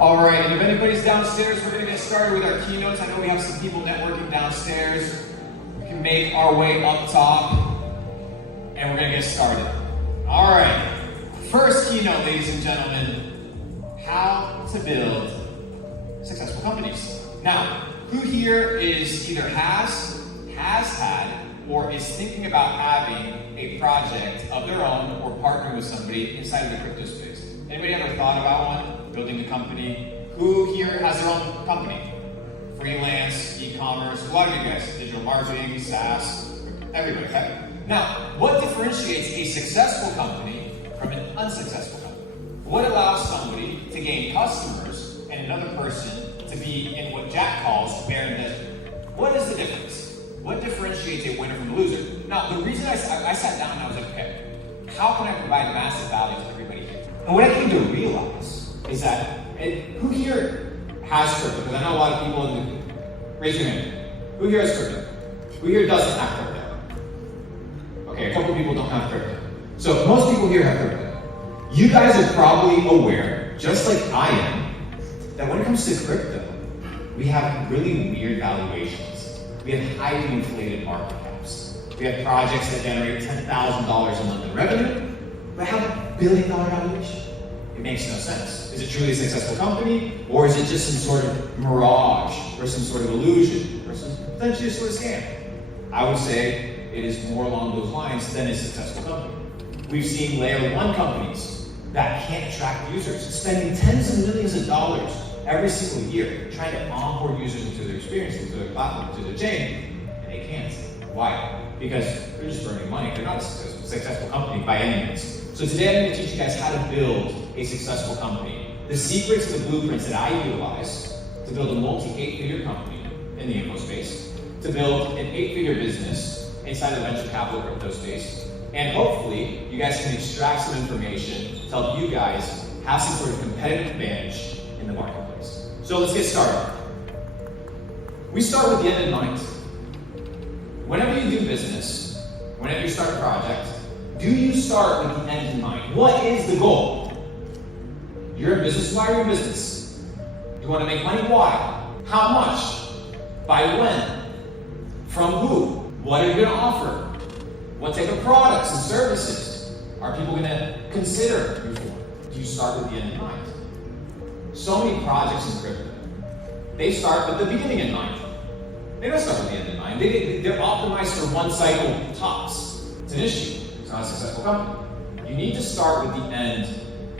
All right, and if anybody's downstairs, we're gonna get started with our keynotes. I know we have some people networking downstairs. We can make our way up top, and we're gonna get started. All right, first keynote, ladies and gentlemen, how to build successful companies. Now, who here is either has had, or is thinking about having a project of their own or partnering with somebody inside of the crypto space? Anybody ever thought about one? Building a company? Who here has their own company? Freelance, e-commerce, a lot of you guys, digital marketing, SaaS, everybody, okay? Now, what differentiates a successful company from an unsuccessful company? What allows somebody to gain customers and another person to be in what Jack calls barren desert? What is the difference? What differentiates a winner from a loser? Now, the reason I sat down and I was like, okay, how can I provide massive value to everybody here? And what I came to realize is that, who here has crypto? Because I know a lot of people in the, raise your hand. Who here has crypto? Who here doesn't have crypto? Okay, a couple of people don't have crypto. So most people here have crypto. You guys are probably aware, just like I am, that when it comes to crypto, we have really weird valuations. We have highly inflated market caps. We have projects that generate $10,000 a month in revenue, but have a $1 billion valuation. It makes no sense. Is it truly a successful company, or is it just some sort of mirage, or some sort of illusion, or some potentially a sort of scam? I would say it is more along those lines than a successful company. We've seen layer 1 companies that can't attract users, spending tens of millions of dollars every single year trying to onboard users into their experience, into their platform, into their chain, and they can't. Why? Because they're just burning money. They're not a successful company by any means. So today I'm going to teach you guys how to build a successful company. The secrets and the blueprints that I utilize to build a multi-8-figure company in the info space, to build an 8-figure business inside the venture capital crypto space, and hopefully you guys can extract some information to help you guys have some sort of competitive advantage in the marketplace. So let's get started. We start with the end in mind. Whenever you do business, whenever you start a project, do you start with the end in mind? What is the goal? You're a business, why are you in business? You want to make money, why? How much? By when? From who? What are you going to offer? What type of products and services are people going to consider you for? Do you start with the end in mind? So many projects in crypto, they start with the beginning in mind. They don't start with the end in mind. They're optimized for one cycle tops. It's an issue. It's not a successful company. You need to start with the end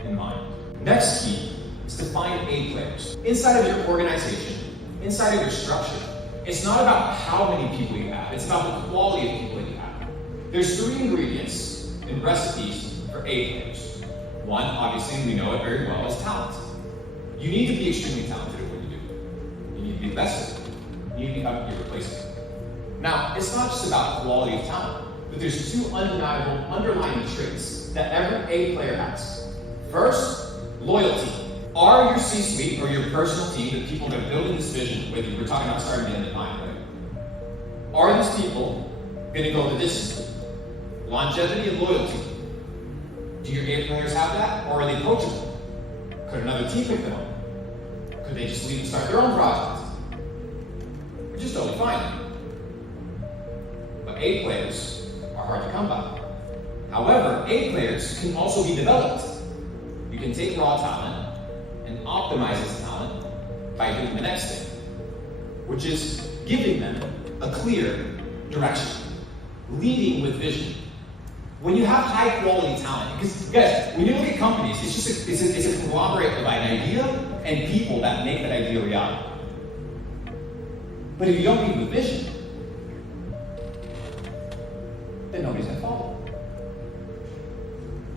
in mind. Next key is to find A players. Inside of your organization, inside of your structure, it's not about how many people you have. It's about the quality of people that you have. There's 3 ingredients and recipes for A players. One, obviously, we know it very well, is talent. You need to be extremely talented at what you do. You need to be the best at it. You need to be irreplaceable. Now, it's not just about quality of talent, but there's 2 undeniable underlying traits that every A player has. First, loyalty. Are your C-suite or your personal team, the people that are building this vision with you, we're talking about starting the end in mind, right? Are these people going to go the distance? Longevity and loyalty. Do your A players have that, or are they coachable? Could another team pick them up? Could they just leave and start their own project? Which is totally fine. But A players are hard to come by. However, A players can also be developed. You can take raw talent and optimize this talent by doing the next thing, which is giving them a clear direction, leading with vision. When you have high quality talent, because guys, when you look at companies, it's a conglomerate of an idea and people that make that idea a reality. But if you don't lead with vision, then nobody's going to follow.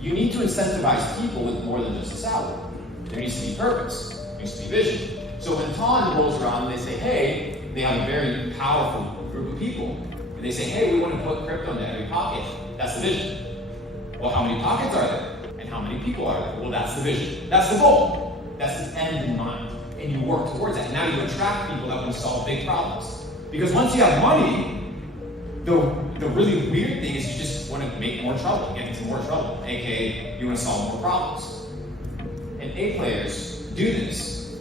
You need to incentivize people with more than just a salary. There needs to be purpose. There needs to be vision. So when Ton rolls around and they say, hey, they have a very powerful group of people, and they say, hey, we want to put crypto into every pocket. That's the vision. Well, how many pockets are there? And how many people are there? Well, that's the vision. That's the goal. That's the end in mind. And you work towards that. Now you attract people that want to solve big problems. Because once you have money, the really weird thing is you just want to make more trouble, get into more trouble, aka you want to solve more problems. And A players do this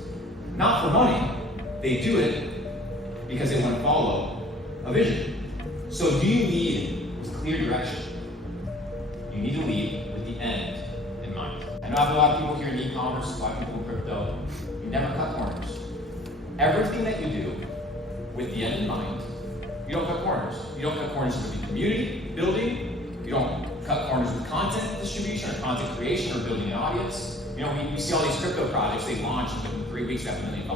not for money. They do it because they want to follow a vision. So do you lead with clear direction? You need to lead with the end in mind. I know I have a lot of people here in e-commerce, a lot of people in crypto. You never cut corners. Everything that you do with the end in mind, you don't cut corners. You don't cut corners with the community building. You don't cut corners with content distribution or content creation or building an audience. You know, we see all these crypto projects, they launch and within 3 weeks they have $1 million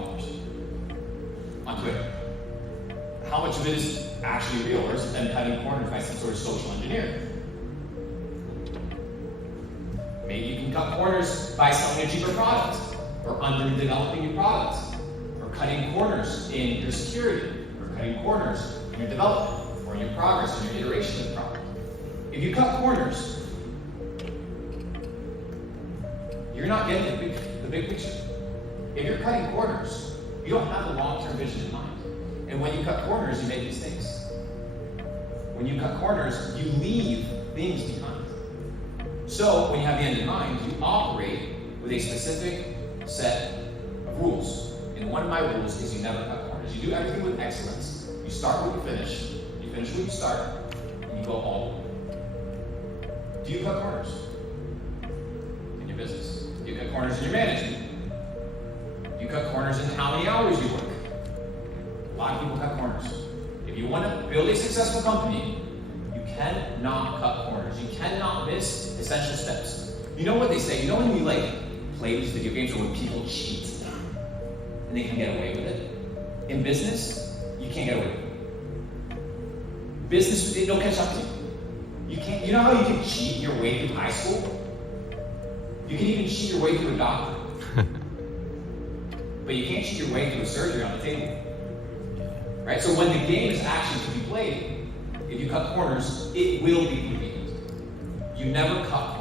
on Twitter. How much of it is actually real, or is it them cutting corners by some sort of social engineering? Maybe you can cut corners by selling a cheaper product, or underdeveloping your product, or cutting corners in your security, or cutting corners in your development, or in your progress, in your iteration of the product. If you cut corners, you're not getting the big picture. If you're cutting corners, you don't have the long-term vision in mind. And when you cut corners, you make mistakes. When you cut corners, you leave things behind. So when you have the end in mind, you operate with a specific set of rules. And one of my rules is you never cut corners. You do everything with excellence. You start where you finish where you start, and you go all the way. Do you cut corners in your business? Do you cut corners in your management? Do you cut corners in how many hours you work? A lot of people cut corners. If you want to build a successful company, you cannot cut corners. You cannot miss essential steps. You know what they say? You know when you play these video games or when people cheat and they can get away with it? In business, you can't get away with it. Business, they'll catch up to you. You know how you can cheat your way through high school? You can even cheat your way through a doctor. But you can't cheat your way through a surgery on the table. Right? So when the game is actually to be played, if you cut corners, it will be convenient. You never cut corners.